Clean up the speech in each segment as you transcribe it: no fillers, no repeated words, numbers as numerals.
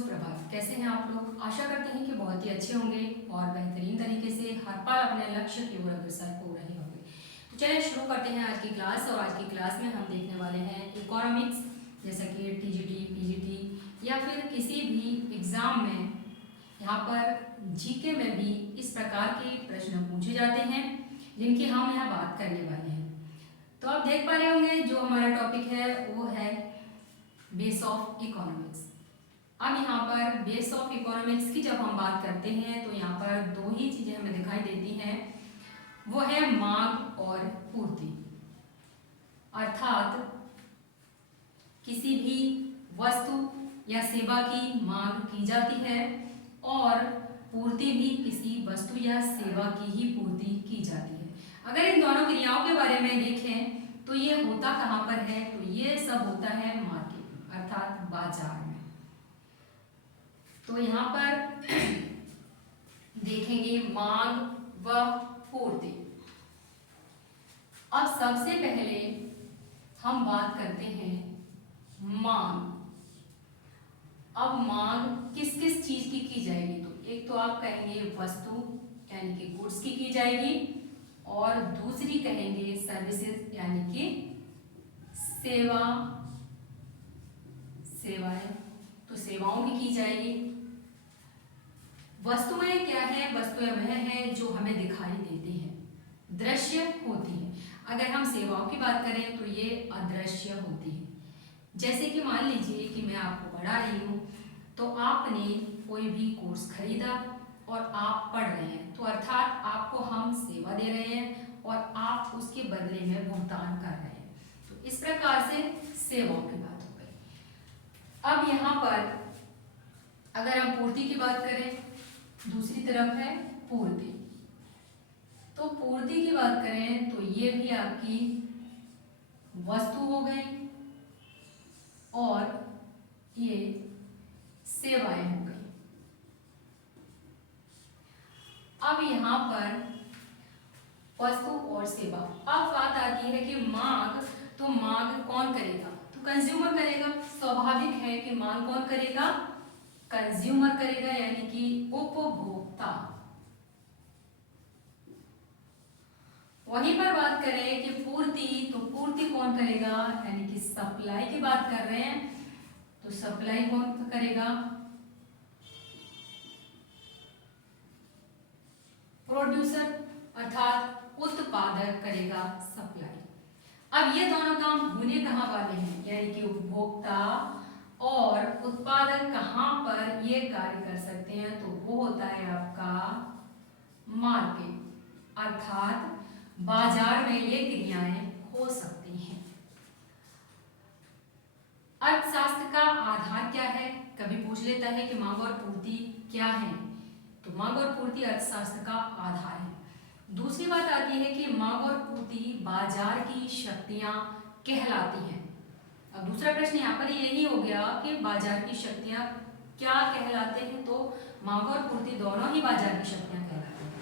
सुप्रभात। कैसे हैं आप लोग? आशा करते हैं कि बहुत ही अच्छे होंगे और बेहतरीन तरीके से हर पल अपने लक्ष्य की ओर अग्रसर हो रहे होंगे। तो चलिए शुरू करते हैं आज की क्लास। और आज की क्लास में हम देखने वाले हैं इकोनॉमिक्स, जैसा कि टीजीटी, पीजीटी या फिर किसी भी एग्जाम में यहाँ पर जीके में भी इस प्रकार के प्रश्न पूछे जाते हैं जिनकी हम यहाँ बात करने वाले हैं। तो आप देख पा रहे होंगे जो हमारा टॉपिक है वो है बेस ऑफ इकोनॉमिक्स। अब यहाँ पर बेस ऑफ इकोनॉमिक्स की जब हम बात करते हैं तो यहाँ पर दो ही चीज़ें हमें दिखाई देती हैं, वो है मांग और पूर्ति। अर्थात किसी भी वस्तु या सेवा की मांग की जाती है और पूर्ति भी किसी वस्तु या सेवा की ही पूर्ति की जाती है। अगर इन दोनों क्रियाओं के बारे में देखें तो ये होता कहाँ पर है, तो ये सब होता है मार्केट अर्थात बाजार में। तो यहाँ पर देखेंगे मांग व पूर्ति। अब सबसे पहले हम बात करते हैं मांग। अब मांग किस किस चीज की जाएगी? तो एक तो आप कहेंगे वस्तु यानी कि गुड्स की जाएगी, और दूसरी कहेंगे सर्विसेज यानी कि सेवाएं, तो सेवाओं की जाएगी। वस्तुएं क्या है? वस्तुएं वह है जो हमें दिखाई देती है, दृश्य होती है। अगर हम सेवाओं की बात करें तो ये अदृश्य होती है। जैसे कि मान लीजिए कि मैं आपको पढ़ा रही हूँ, तो आपने कोई भी कोर्स खरीदा और आप पढ़ रहे हैं, तो अर्थात आपको हम सेवा दे रहे हैं और आप उसके बदले में भुगतान कर रहे हैं। तो इस प्रकार से सेवाओं की बात हो गई। अब यहाँ पर अगर हम पूर्ति की बात करें, दूसरी तरफ है पूर्ति। तो पूर्ति की बात करें तो ये भी आपकी वस्तु हो गई और ये सेवाएं हो गई। अब यहाँ पर वस्तु और सेवा। अब बात आती है कि मांग, तो मांग कौन करेगा? तो कंज्यूमर करेगा। स्वाभाविक है कि मांग कौन करेगा? कंज्यूमर करेगा, यानी कि उपभोक्ता। वहीं पर बात करें कि पूर्ति, तो पूर्ति कौन करेगा? यानी कि सप्लाई की बात कर रहे हैं, तो सप्लाई कौन करेगा? प्रोड्यूसर अर्थात उत्पादक करेगा सप्लाई। अब ये दोनों काम होने कहाँ वाले हैं? यानी कि उपभोक्ता और उत्पादक कहाँ पर ये कार्य कर सकते हैं? तो वो होता है आपका मार्केट अर्थात बाजार में ये क्रियाएं हो सकती हैं। अर्थशास्त्र का आधार क्या है? कभी पूछ लेता है कि मांग और पूर्ति क्या है, तो मांग और पूर्ति अर्थशास्त्र का आधार है। दूसरी बात आती है कि मांग और पूर्ति बाजार की शक्तियां कहलाती हैं। अब दूसरा प्रश्न यहाँ पर यही हो गया कि बाजार की शक्तियां क्या कहलाते हैं? तो मांग और पूर्ति दोनों ही बाजार की शक्तियां कहलाती हैं।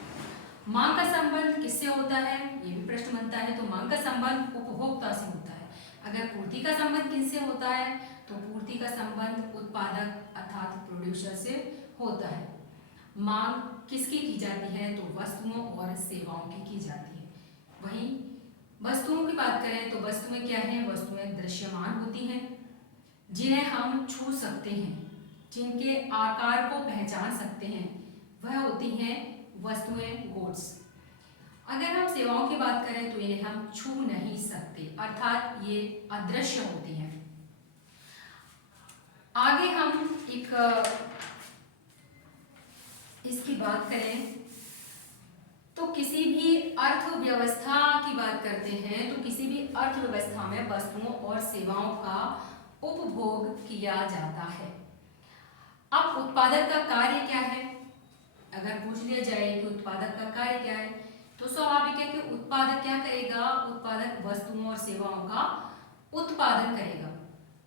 मांग का संबंध किससे होता है? ये भी प्रश्न बनता है। तो मांग का संबंध उपभोक्ता से होता है। अगर पूर्ति का संबंध किससे होता है? तो पूर्ति का संबंध उत्पादक अर्थात प्रोड्यूसर से होता है। मांग किसकी की जाती है? तो वस्तुओं और सेवाओं की जाती है। वहीं वस्तुओं की बात करें तो वस्तुएं क्या हैं? वस्तुएं दृश्यमान होती हैं, जिन्हें हम छू सकते हैं, जिनके आकार को पहचान सकते हैं, वह होती हैं वस्तुएं, गुड्स। अगर हम सेवाओं की बात करें तो इन्हें हम छू नहीं सकते, अर्थात ये अदृश्य होती हैं। आगे हम इसकी बात करें तो किसी भी अर्थव्यवस्था की बात करते हैं, तो किसी भी अर्थव्यवस्था में वस्तुओं और सेवाओं का उपभोग किया जाता है। अब उत्पादक का कार्य क्या है? अगर पूछ लिया जाए कि उत्पादक का कार्य क्या है, तो स्वाभाविक है कि उत्पादक क्या करेगा? उत्पादक वस्तुओं और सेवाओं का उत्पादन करेगा,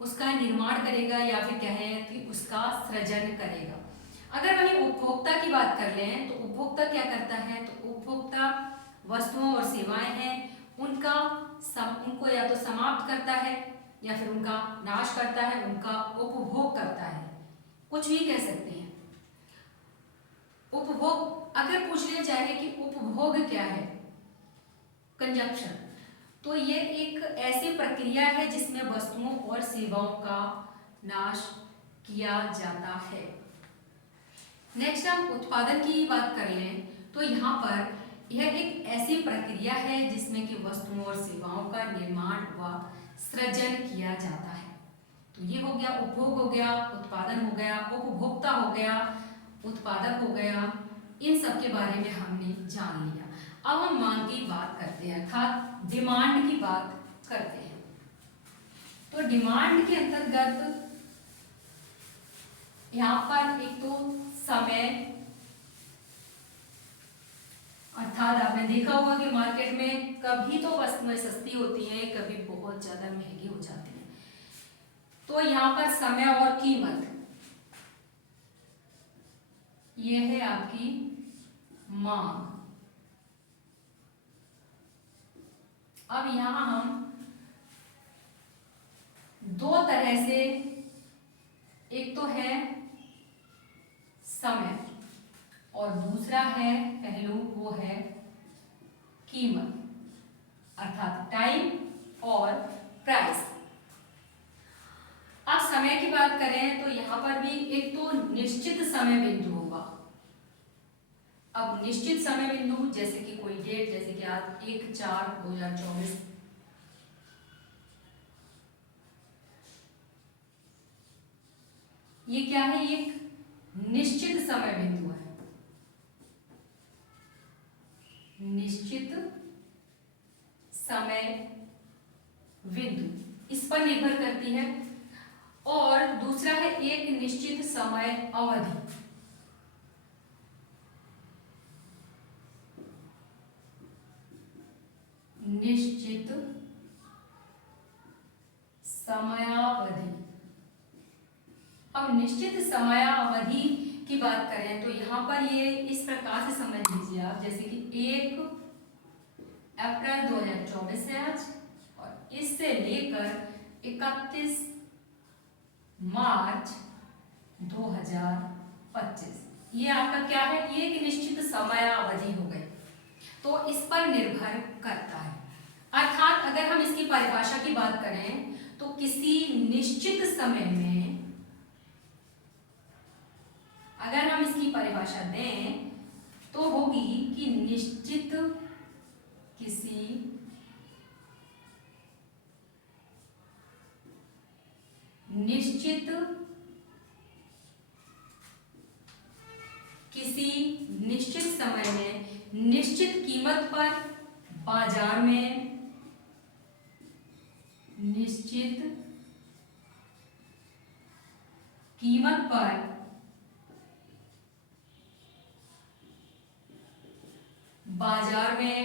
उसका निर्माण करेगा, या फिर कहें कि उसका सृजन करेगा। अगर वहीं उपभोक्ता की बात कर लें तो उपभोक्ता क्या करता है? तो उपभोक्ता वस्तुओं और सेवाएं हैं उनको या तो समाप्त करता है या फिर उनका नाश करता है, उनका उपभोग करता है। कुछ भी कह सकते हैं। उपभोग अगर पूछ लिया जाए कि उपभोग क्या है, कंजप्शन, तो ये एक ऐसी प्रक्रिया है जिसमें वस्तुओं और सेवाओं का नाश किया जाता है। नेक्स्ट हम उत्पादन की बात कर लें तो यहाँ पर यह एक ऐसी प्रक्रिया है जिसमें कि वस्तुओं और सेवाओं का निर्माण व सृजन किया जाता है। तो ये हो गया उपभोग हो गया, उत्पादन हो गया, उपभोक्ता हो गया, उत्पादक हो गया, इन सब के बारे में हमने जान लिया। अब हम मांग की बात करते हैं, अर्थात डिमांड की बात करते हैं। तो डिमांड के अंतर्गत यहाँ पर एक तो समय, अर्थात आपने देखा होगा कि मार्केट में कभी तो वस्तुएं सस्ती होती हैं, कभी बहुत ज्यादा महंगी हो जाती हैं। तो यहाँ पर समय और कीमत, ये है आपकी मांग। अब यहाँ हम दो तरह से, एक तो है समय और दूसरा है पहलू, वो है कीमत, अर्थात टाइम और प्राइस। अब समय की बात करें तो यहाँ पर भी एक तो निश्चित समय बिंदु होगा। अब निश्चित समय बिंदु जैसे कि कोई डेट, जैसे कि आज 1/4/2024, ये क्या है, एक निश्चित समय बिंदु है। निश्चित समय बिंदु इस पर निर्भर करती है। और दूसरा है एक निश्चित समय अवधि। निश्चित समयावधि। अब निश्चित समयावधि की बात करें तो यहाँ पर ये इस प्रकार से समझ लीजिए आप, जैसे कि 1 अप्रैल 2024 है आज, और इससे लेकर 31 मार्च 2025, ये आपका क्या है, ये एक निश्चित समयावधि हो गई। तो इस पर निर्भर करता है। अर्थात अगर हम इसकी परिभाषा की बात करें तो किसी निश्चित समय में, अगर हम इसकी परिभाषा दें तो होगी कि निश्चित किसी निश्चित समय में निश्चित कीमत पर बाजार में निश्चित कीमत पर बाजार में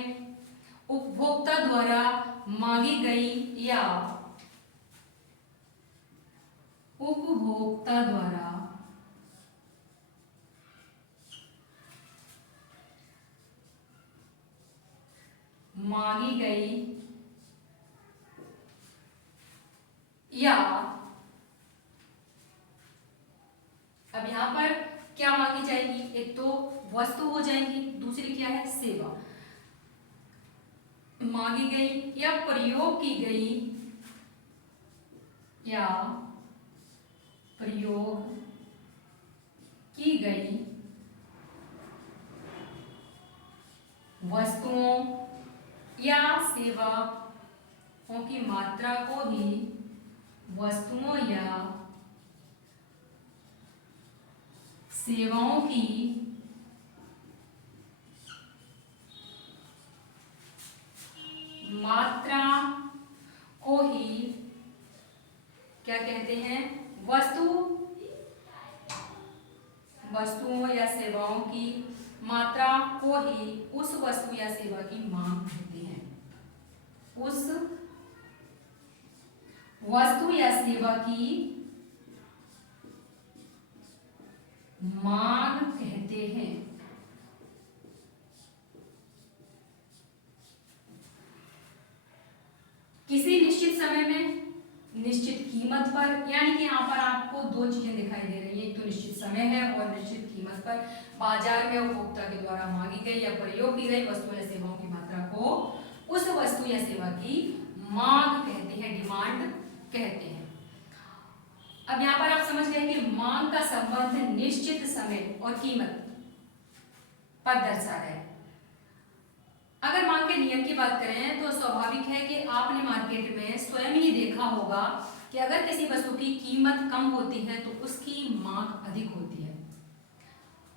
उपभोक्ता द्वारा मांगी गई या उपभोक्ता द्वारा मांगी गई या, अब यहां पर क्या मांगी जाएगी, एक तो वस्तु हो जाएगी, दूसरी क्या है, सेवा मांगी गई या प्रयोग की गई या प्रयोग की गई वस्तुओं या सेवाओं की मात्रा को ही वस्तुओं या सेवाओं की मात्रा को ही क्या कहते हैं, वस्तुओं या सेवाओं की मात्रा को ही उस वस्तु या सेवा की मांग कहते हैं। उस वस्तु या सेवा की मांग कहते हैं। किसी निश्चित समय में निश्चित कीमत पर, यानी कि यहाँ पर आपको दो चीजें दिखाई दे रही है, एक तो निश्चित समय है और निश्चित कीमत पर बाजार में उपभोक्ता के द्वारा मांगी गई या प्रयोग की गई वस्तु या सेवाओं की मात्रा को उस वस्तु या सेवा की मांग कहते हैं, डिमांड कहते हैं। अब यहाँ पर आप समझ गए कि मांग का संबंध निश्चित समय और कीमत पर दर्शा रहा है। अगर मांग के नियम की बात करें तो स्वाभाविक है कि आपने मार्केट में स्वयं ही देखा होगा कि अगर किसी वस्तु की कीमत कम होती है तो उसकी मांग अधिक होती है,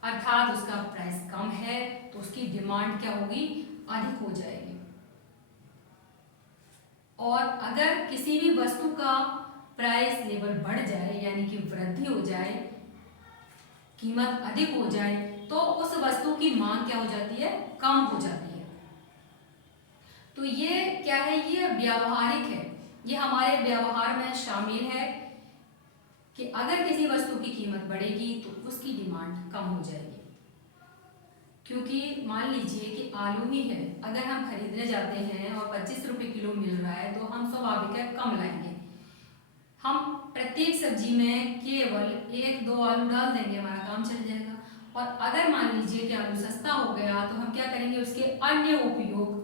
अर्थात उसका प्राइस कम है तो उसकी डिमांड क्या होगी, अधिक हो जाएगी। और अगर किसी भी वस्तु का प्राइस लेवल बढ़ जाए यानी कि वृद्धि हो जाए, कीमत अधिक हो जाए, तो उस वस्तु की मांग क्या हो जाती है, कम हो जाती है। तो ये क्या है, ये व्यावहारिक है, ये हमारे व्यवहार में शामिल है कि अगर किसी वस्तु की कीमत बढ़ेगी तो उसकी डिमांड कम हो जाएगी। क्योंकि मान लीजिए कि आलू ही है, अगर हम खरीदने जाते हैं और 25 रुपये किलो मिल रहा है तो हम स्वाभाविक है कम लाएंगे। हम प्रत्येक सब्जी में केवल 1-2 आलू डाल देंगे, हमारा काम चल जाएगा। और अगर मान लीजिए कि आलू सस्ता हो गया तो हम क्या करेंगे, उसके अन्य उपयोग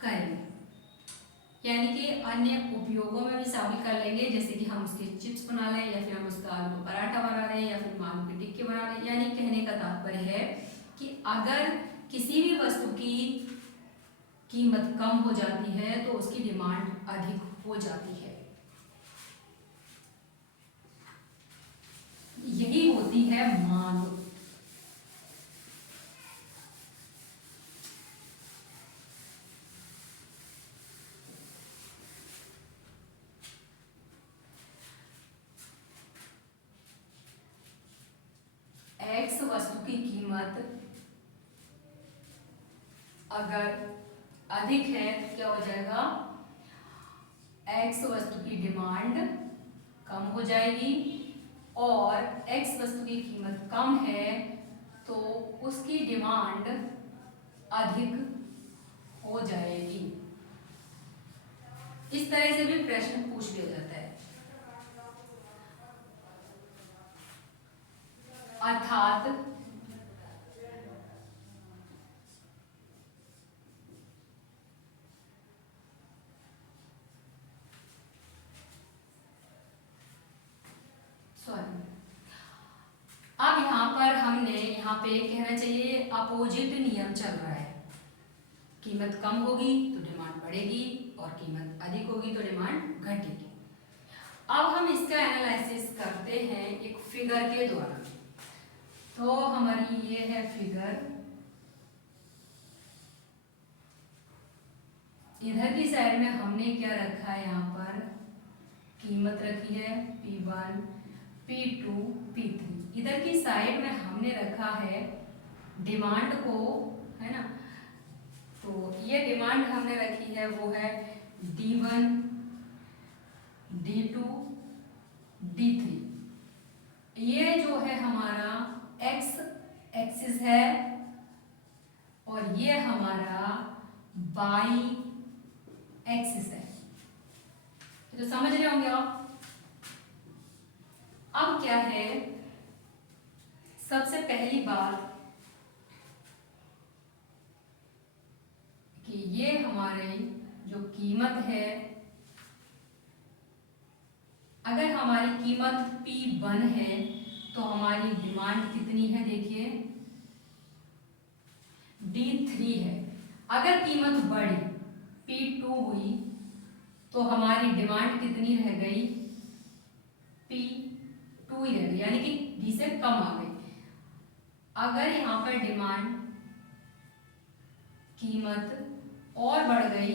करेंगे, यानी कि अन्य उपयोगों में भी शामिल कर लेंगे, जैसे कि हम उसके चिप्स बना लें या फिर हम उसका आलू का पराठा बना रहे हैं या फिर आलू के टिक्के बना रहे हैं। यानी कहने का तात्पर्य है कि अगर किसी भी वस्तु की कीमत कम हो जाती है तो उसकी डिमांड अधिक हो जाती है। यही होती है मांग। एक्स वस्तु की कीमत अगर अधिक है तो क्या हो जाएगा, एक्स वस्तु की डिमांड कम हो जाएगी, और एक्स वस्तु की कीमत कम है तो उसकी डिमांड अधिक हो जाएगी। इस तरह से भी प्रश्न पूछ लिया जाता है। अर्थात अब यहाँ पर हमने यहाँ पे कहना चाहिए अपोजिट नियम चल रहा है, कीमत कम होगी तो डिमांड बढ़ेगी और कीमत अधिक होगी तो डिमांड घटेगी। अब हम इसका एनालिसिस करते हैं एक फिगर के द्वारा। तो हमारी ये है फिगर, इधर की साइड में हमने क्या रखा है, यहाँ पर कीमत रखी है P1, P2, P3। इधर की साइड में हमने रखा है डिमांड को, है ना। तो ये डिमांड हमने रखी है वो है D1, D2, D3। ये जो है हमारा एक्स एक्सिस है और ये हमारा वाई एक्सिस है। तो समझ रहे होंगे आप। अब क्या है, सबसे पहली बात कि ये हमारे जो कीमत है, अगर हमारी कीमत P1 है तो हमारी डिमांड कितनी है, देखिए D3 है। अगर कीमत बढ़ी P2 हुई तो हमारी डिमांड कितनी रह गई, P2 ही रह गई, यानी कि D से कम आ गई। अगर यहाँ पर डिमांड कीमत और बढ़ गई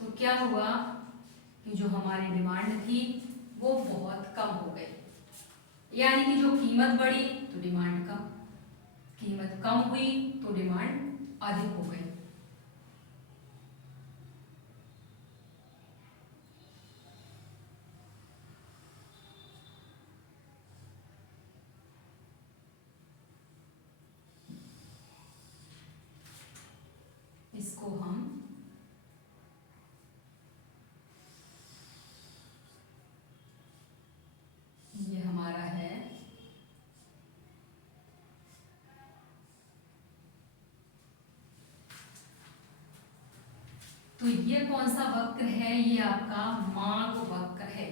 तो क्या हुआ कि जो हमारी डिमांड थी वो बहुत कम हो गई, यानी कि जो कीमत बढ़ी तो डिमांड कम, कीमत कम हुई तो डिमांड अधिक हो गई। इसको हम तो ये कौन सा वक्र है? ये आपका मांग वक्र है।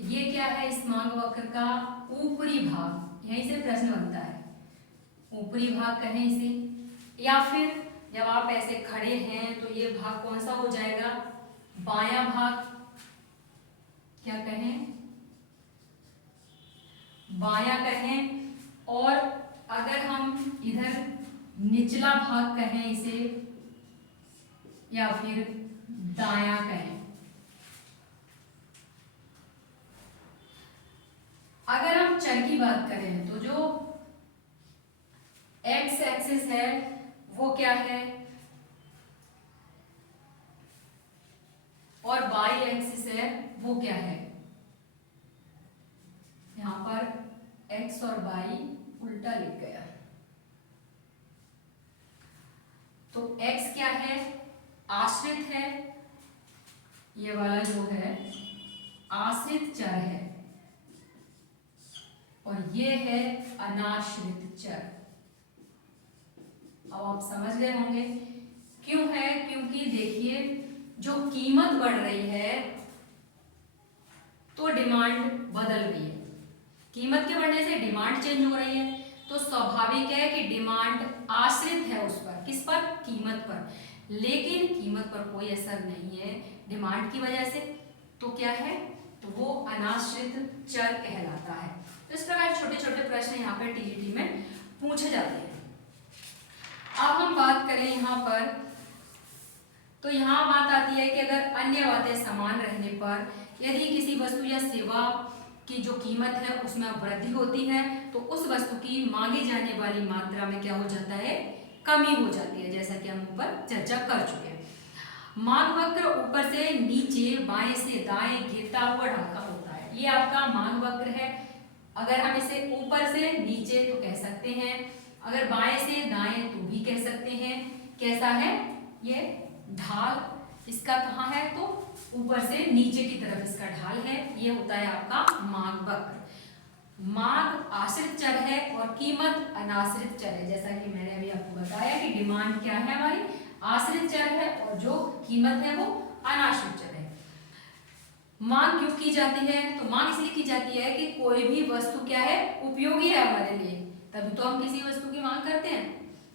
ये क्या है? इस मांग वक्र का ऊपरी भाग, यहीं से प्रश्न बनता है, ऊपरी भाग कहें इसे, या फिर जब आप ऐसे खड़े हैं तो ये भाग कौन सा हो जाएगा? बायां भाग, क्या कहें? बायां कहें। और अगर हम इधर निचला भाग कहें इसे, या फिर दायां कहें। अगर हम चर की बात करें तो जो एक्स एक्सिस है वो क्या है, और वाई एक्सिस है वो क्या है? यहां पर एक्स और वाई उल्टा लिख गया। तो x क्या है? आश्रित है, ये वाला जो है आश्रित चर है, और ये है अनाश्रित चर। अब आप समझ गए होंगे क्यों है? क्योंकि देखिए जो कीमत बढ़ रही है तो डिमांड बदल रही है, कीमत के बढ़ने से डिमांड चेंज हो रही है, तो स्वाभाविक है कि डिमांड आश्रित है उस पर, किस पर? कीमत पर। लेकिन कीमत पर कोई असर नहीं है डिमांड की वजह से, तो क्या है? तो वो अनाश्रित चर कहलाता है। तो इस प्रकार छोटे छोटे प्रश्न यहाँ पर टीजीटी में पूछे जाते हैं। अब हम बात करें यहाँ पर, तो यहाँ बात आती है कि अगर अन्य बातें समान रहने पर यदि किसी वस्तु या सेवा की जो कीमत है उसमें वृद्धि होती है तो उस वस्तु की मांगी जाने वाली मात्रा में क्या हो जाता है? कमी हो जाती है, जैसा कि हम ऊपर चर्चा कर चुके हैं। मांग वक्र ऊपर से नीचे, बाएं से दाएं गिरता हुआ ढांचा होता है। ये आपका मांग वक्र है। अगर हम इसे ऊपर से नीचे तो कह सकते हैं, अगर बाएं से दाएं तो भी कह सकते हैं। कैसा है? ये ढाल इसका कहाँ है? तो ऊपर से नीचे की तरफ इसका ढाल है। ये होता है आपका मांग वक्र। मांग आश्रित चर है और कीमत अनाश्रित चर है। जैसा कि मैंने अभी आपको बताया कि डिमांड क्या है हमारी? आश्रित चर है, और जो कीमत है वो अनाश्रित चर है। मांग क्यों की जाती है? तो मांग इसलिए की जाती है कि कोई भी वस्तु क्या है? उपयोगी है हमारे लिए, तभी तो हम किसी वस्तु की मांग करते हैं,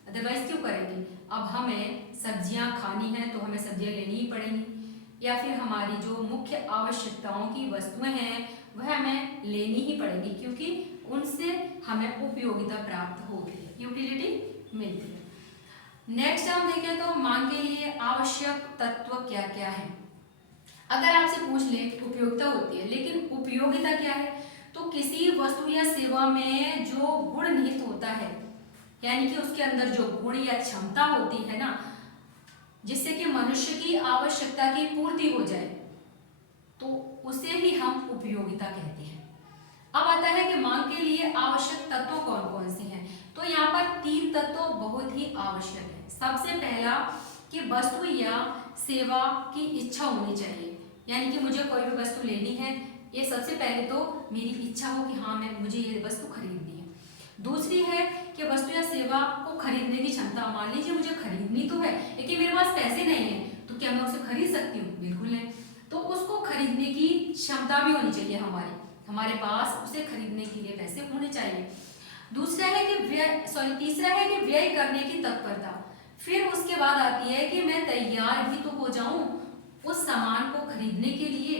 अदरवाइज क्यों करेंगे? अब हमें सब्जियां खानी है तो हमें सब्जियां लेनी ही पड़ेंगी, या फिर हमारी जो मुख्य आवश्यकताओं की वस्तुएं हैं वह हमें लेनी ही पड़ेगी, क्योंकि उनसे हमें उपयोगिता प्राप्त होती है, यूटिलिटी मिलती है। नेक्स्ट हम देखें तो मांग के लिए आवश्यक तत्व क्या क्या है। अगर आपसे पूछ ले उपयोगिता होती है, लेकिन उपयोगिता क्या है? तो किसी वस्तु या सेवा में जो गुण निहित होता है, यानी कि उसके अंदर जो गुण या क्षमता होती है ना, जिससे कि मनुष्य की आवश्यकता की पूर्ति हो जाए, तो उसे ही हम उपयोगिता कहते हैं। अब आता है कि मांग के लिए आवश्यक तत्व कौन कौन से हैं। तो यहाँ पर 3 तत्व बहुत ही आवश्यक है। सबसे पहला कि वस्तु या सेवा की इच्छा होनी चाहिए, यानी कि मुझे कोई भी वस्तु लेनी है, ये सबसे पहले तो मेरी इच्छा हो कि हाँ मुझे ये वस्तु खरीदनी है। दूसरी है कि वस्तु या सेवा को खरीदने की क्षमता। मान लीजिए मुझे खरीदनी तो है लेकिन मेरे पास पैसे नहीं है, तो क्या मैं उसे खरीद सकती हूँ? बिल्कुल नहीं। तो उसको खरीदने की क्षमता भी होनी चाहिए हमारे पास उसे खरीदने के लिए पैसे होने चाहिए। तीसरा है कि व्यय करने की तत्परता। फिर उसके बाद आती है कि मैं तैयार भी तो हो जाऊं उस सामान को खरीदने के लिए।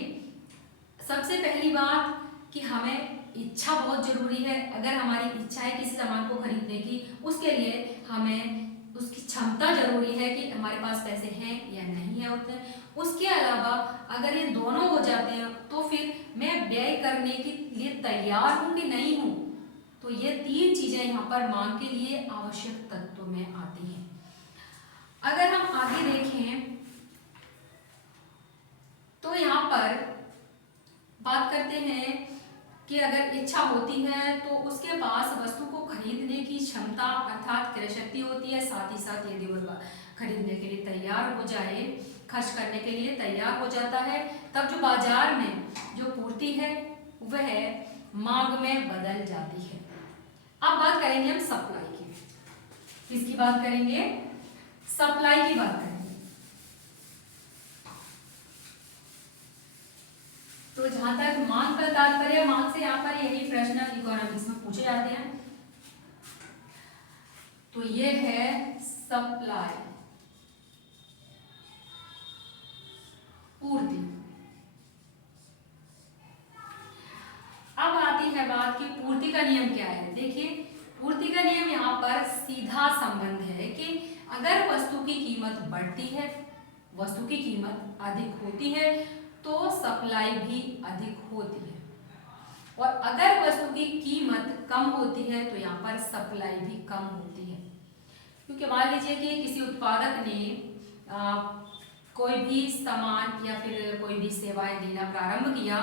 सबसे पहली बात कि हमें इच्छा बहुत जरूरी है। अगर हमारी इच्छा है किसी सामान को खरीदने की, उसके लिए हमें उसकी क्षमता जरूरी है कि हमारे पास पैसे हैं या नहीं है उतने। उसके अलावा अगर ये दोनों हो जाते हैं तो फिर मैं व्यय करने के लिए तैयार हूं कि नहीं हूं। तो ये 3 चीजें यहाँ पर मांग के लिए आवश्यक तत्व में आती हैं। अगर हम आगे देखें तो यहाँ पर बात करते हैं कि अगर इच्छा होती है तो उसके पास वस्तु को खरीदने की क्षमता अर्थात क्रय शक्ति होती है। साथ ही साथ यदि वह खरीदने के लिए तैयार हो जाए, खर्च करने के लिए तैयार हो जाता है, तब जो बाजार में जो पूर्ति है वह मांग में बदल जाती है। अब बात करेंगे हम सप्लाई की। किसकी बात करेंगे? सप्लाई की बात करेंगे तो जहां तक मांग का तात्पर्य, मांग से यहाँ पर यही प्रश्न इकोनॉमिक्स में पूछे जाते हैं। तो ये है सप्लाई, पूर्ति। अब आती है बात कि पूर्ति का नियम क्या है। देखिए, पूर्ति का नियम यहाँ पर सीधा संबंध है कि अगर वस्तु की कीमत बढ़ती है, वस्तु की कीमत अधिक होती है तो सप्लाई भी अधिक होती है, और अगर वस्तु की कीमत कम होती है तो यहाँ पर सप्लाई भी कम होती है। क्योंकि मान लीजिए कि किसी उत्पादक ने कोई भी सामान या फिर कोई भी सेवाएं देना प्रारंभ किया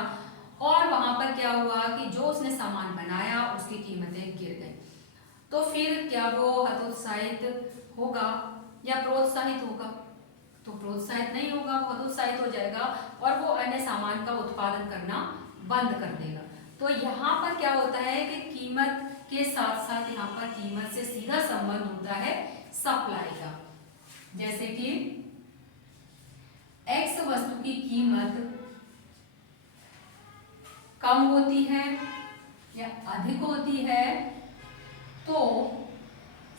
और वहां पर क्या हुआ कि जो उसने सामान बनाया उसकी कीमतें गिर गई, तो फिर क्या वो हतोत्साहित होगा या प्रोत्साहित होगा? तो प्रोत्साहित नहीं होगा, वो हतोत्साहित हो जाएगा और वो अन्य सामान का उत्पादन करना बंद कर देगा। तो यहाँ पर क्या होता है कि कीमत के साथ साथ यहाँ पर कीमत से सीधा संबंध होता है सप्लाई का। जैसे कि एक्स वस्तु की कीमत कम होती है या अधिक होती है तो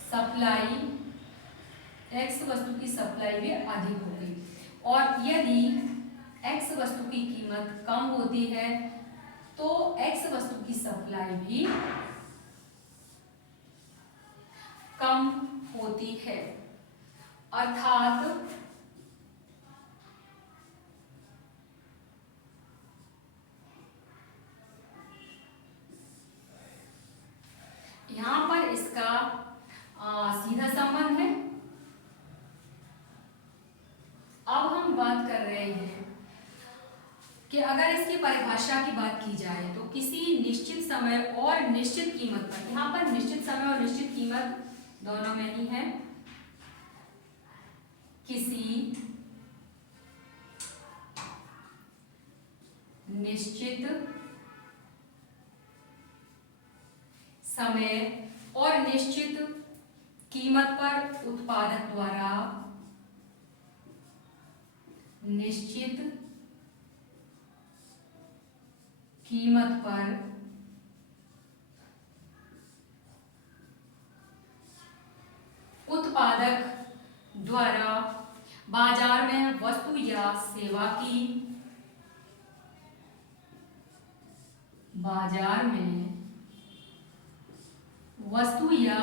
सप्लाई, एक्स वस्तु की सप्लाई भी अधिक होगी, और यदि एक्स वस्तु की कीमत कम होती है तो एक्स वस्तु की सप्लाई भी कम होती है। अर्थात यहां पर इसका सीधा संबंध है। अब हम बात कर रहे हैं कि अगर इसकी परिभाषा की बात की जाए तो किसी निश्चित समय और निश्चित कीमत पर, यहाँ पर निश्चित समय और निश्चित कीमत दोनों में ही है, किसी निश्चित समय और निश्चित कीमत पर उत्पादक द्वारा निश्चित कीमत पर उत्पादक द्वारा बाजार में वस्तु या सेवा की, बाजार में वस्तु या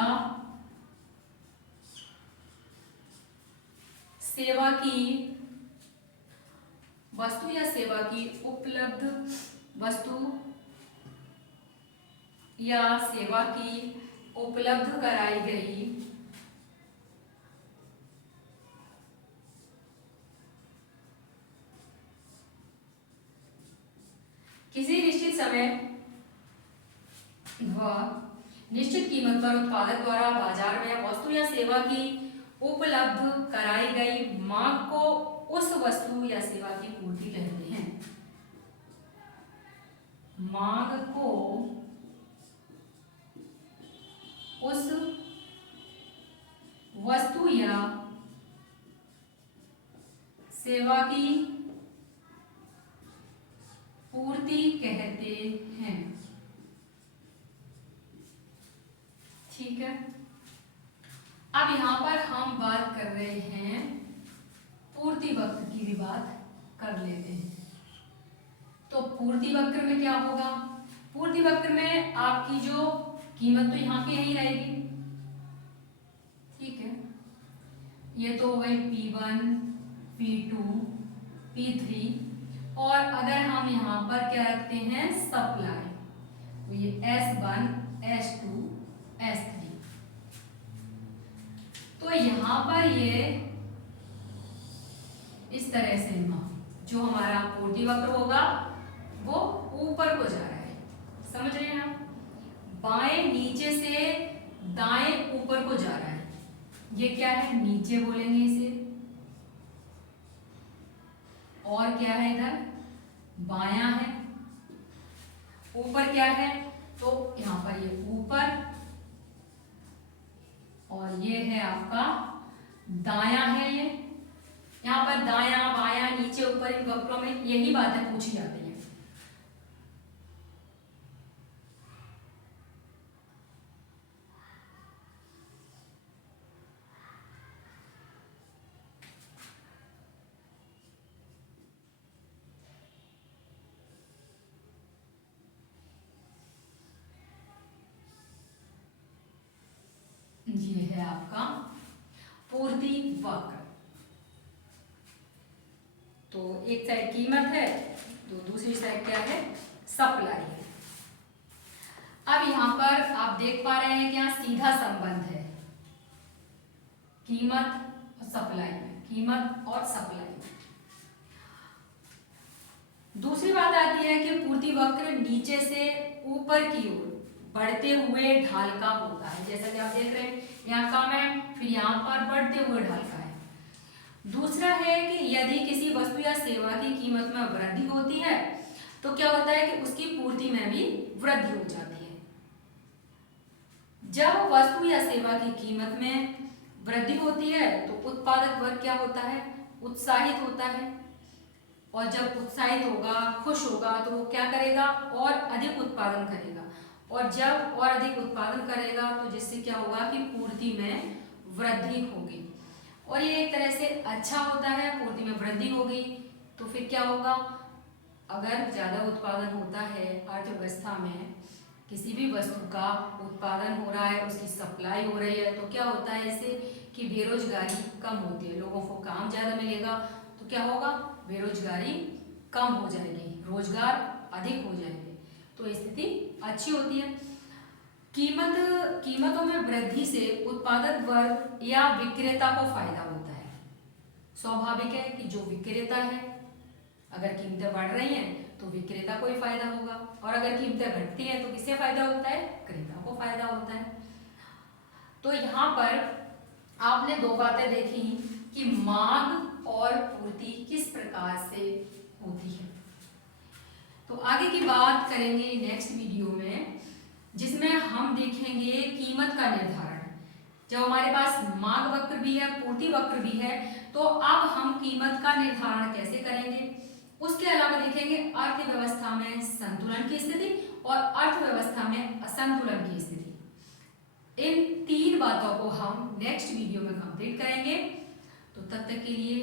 सेवा की, वस्तु या सेवा की उपलब्ध, वस्तु या सेवा की उपलब्ध कराई गई किसी निश्चित समय व निश्चित कीमत पर उत्पादक द्वारा बाजार में वस्तु या सेवा की उपलब्ध कराई गई मांग को उस वस्तु या सेवा की पूर्ति कहते हैं। मांग को उस वस्तु या सेवा की पूर्ति कहते हैं। ठीक है, अब यहां पर हम बात कर रहे हैं पूर्ति वक्र की भी बात कर लेते हैं। तो पूर्ति वक्र में क्या होगा? पूर्ति वक्र में आपकी जो कीमत तो यहाँ की यही रहेगी, ठीक है, ये तो हो गई P1, P2, P3, और अगर हम यहाँ पर क्या रखते हैं सप्लाई, तो ये S1, S2, S3, तो यहाँ पर ये इस तरह से जो हमारा पूर्ति वक्र होगा वो ऊपर को जा रहा है, समझ रहे हैं आप? बाएं नीचे से दाएं ऊपर को जा रहा है, ये क्या है? नीचे बोलेंगे इसे। और क्या है इधर? बायां है। ऊपर क्या है? तो यहाँ पर ये ऊपर, और ये है आपका दायां है ये, यहाँ पर दायां बायां नीचे ऊपर इन वक्रों में यही बातें पूछी जाती हैं। ये है आपका पूर्ति वक्र। तो एक साइड कीमत है तो दूसरी साइड क्या है, सप्लाई है। अब यहां पर आप देख पा रहे हैं कि यहाँ सीधा संबंध है कीमत और सप्लाई में, कीमत और सप्लाई में। दूसरी बात आती है कि पूर्ति वक्र नीचे से ऊपर की ओर बढ़ते हुए ढाल का होता है, जैसा कि आप देख रहे हैं यहाँ कम है, फिर यहाँ पर बढ़ते हुए ढाल का है। दूसरा है कि यदि किसी वस्तु या सेवा की कीमत में वृद्धि होती है तो क्या होता है कि उसकी पूर्ति में भी वृद्धि हो जाती है। जब वस्तु या सेवा की कीमत में वृद्धि होती है तो उत्पादक वर्ग क्या होता है, उत्साहित होता है, और जब उत्साहित होगा, खुश होगा तो वो क्या करेगा, और अधिक उत्पादन करेगा, और जब और अधिक उत्पादन करेगा तो जिससे क्या होगा कि पूर्ति में वृद्धि होगी। और ये एक तरह से अच्छा होता है, पूर्ति में वृद्धि होगी तो फिर क्या होगा, अगर ज़्यादा उत्पादन होता है अर्थव्यवस्था में, किसी भी वस्तु का उत्पादन हो रहा है, उसकी सप्लाई हो रही है, तो क्या होता है इससे कि बेरोजगारी कम होती है, लोगों को काम ज़्यादा मिलेगा तो क्या होगा, बेरोजगारी कम हो जाएगी, रोजगार अधिक हो जाएंगे, तो स्थिति अच्छी होती है। कीमतों में वृद्धि से उत्पादक वर्ग या विक्रेता को फायदा होता है। स्वाभाविक है कि जो विक्रेता है, अगर कीमतें बढ़ रही हैं तो विक्रेता को ही फायदा होगा, और अगर कीमतें घटती हैं तो किससे फायदा होता है, क्रेता को फायदा होता है। तो यहाँ पर आपने दो बातें देखी कि मांग और पूर्ति किस प्रकार से होती है। तो आगे की बात करेंगे नेक्स्ट वीडियो में, जिसमें हम देखेंगे कीमत का निर्धारण। जब हमारे पास मांग वक्र भी है, पूर्ति वक्र भी है, तो अब हम कीमत का निर्धारण कैसे करेंगे। उसके अलावा देखेंगे अर्थव्यवस्था में संतुलन की स्थिति और अर्थव्यवस्था में असंतुलन की स्थिति। इन तीन बातों को हम नेक्स्ट वीडियो में कंप्लीट करेंगे। तो तब तक के लिए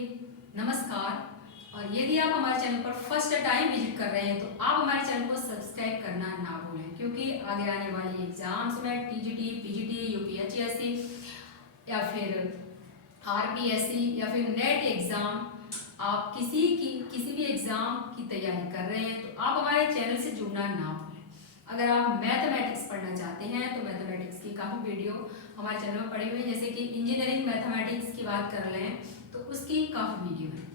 नमस्कार। और यदि आप हमारे चैनल पर फर्स्ट टाइम विजिट कर रहे हैं तो आप हमारे चैनल को सब्सक्राइब करना ना भूलें, क्योंकि आगे आने वाली एग्जाम्स में टीजीटी, पीजीटी, यूपीएचएससी या फिर आरपीएससी या फिर नेट एग्जाम, आप किसी भी एग्जाम की तैयारी कर रहे हैं तो आप हमारे चैनल से जुड़ना ना भूलें। अगर आप मैथमेटिक्स पढ़ना चाहते हैं तो मैथमेटिक्स की काफ़ी वीडियो हमारे चैनल में पड़ी हुई है, जैसे कि इंजीनियरिंग मैथमेटिक्स की बात कर रहे हैं तो उसकी काफ़ी वीडियो है।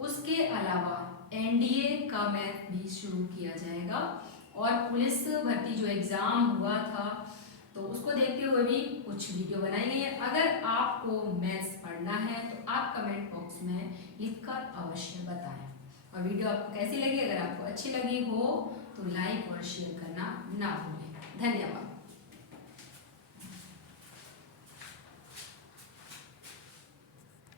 उसके अलावा एनडीए का मैथ भी शुरू किया जाएगा, और पुलिस भर्ती जो एग्ज़ाम हुआ था तो उसको देखते हुए भी कुछ वीडियो बनाई गई है। अगर आपको मैथ्स पढ़ना है तो आप कमेंट बॉक्स में लिखकर अवश्य बताएं। और वीडियो आपको कैसी लगी, अगर आपको अच्छी लगी हो तो लाइक और शेयर करना ना भूलें। धन्यवाद।